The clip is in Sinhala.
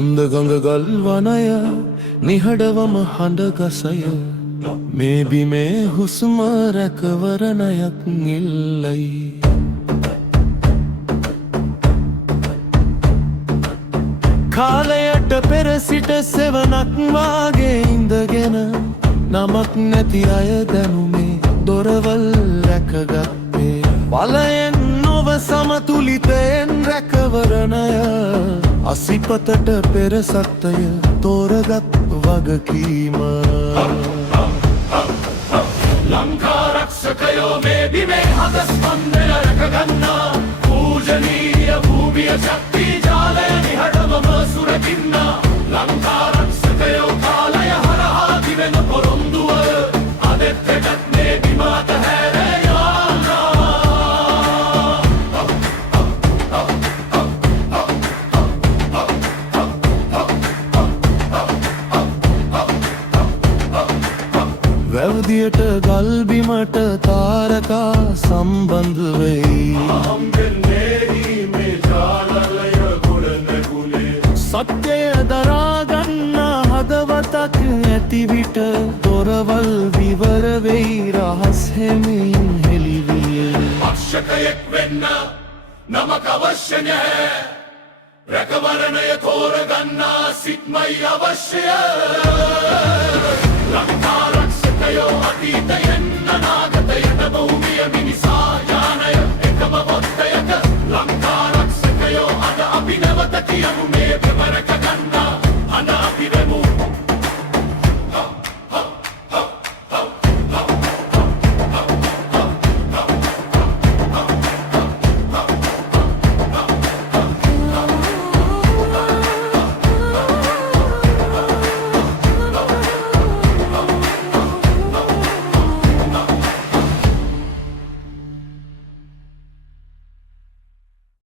කන්දගඟ ගල් වනය නිහඬවම හඬ ගසය මේ බිමේ හුස්ම රැකවරණයක් ඉල්ලයි. කාලයට පෙර සිට සෙවණක් වාගේ ඉඳගෙන නමක් නැති අය දැනුමේ දොරවල් රැකගත්තේ. බලයෙන් නොව සමතුලිතයෙන් රැකවරණය අසිපතට පෙර සත්‍යය තෝරගත් වගකීම. ලංකාරක්ෂකයෝ මේ බිමේ හද ස්පන්දන රැකගන්නා පූජනීය භූමිය ශක්ති ජාලය නිහඬවම සුරකින්නා. ලංකාරක්ෂකයෝ කාලය හරහා දිවෙන පොරොන්දුව අදෙත් හෙටත් මේ බිම අතහැර වැවදියට ගල් බිමට තාරකා සම්බන්ධ වෙයි. සත්‍යය දරාගන්නා හදවතක් ඇති විට දොරවල් විවර වෙයි රහස් හෙමින් හෙළිවිය. පක්ෂකයෙක් වෙන්න නමක් අවශ්‍ය නැහැ. රැකවරණය තෝරගන්නා සිත්මයි අවශ්‍යය. ලංකාරක්ෂකයෝ අතීතයෙන් අනාගතයට භූමිය මිනිසා යානය එකම පොත්තයක. ලංකාරක්ෂකයෝ අද අපි නැවත කියමු මේ බිම රැකගන්න.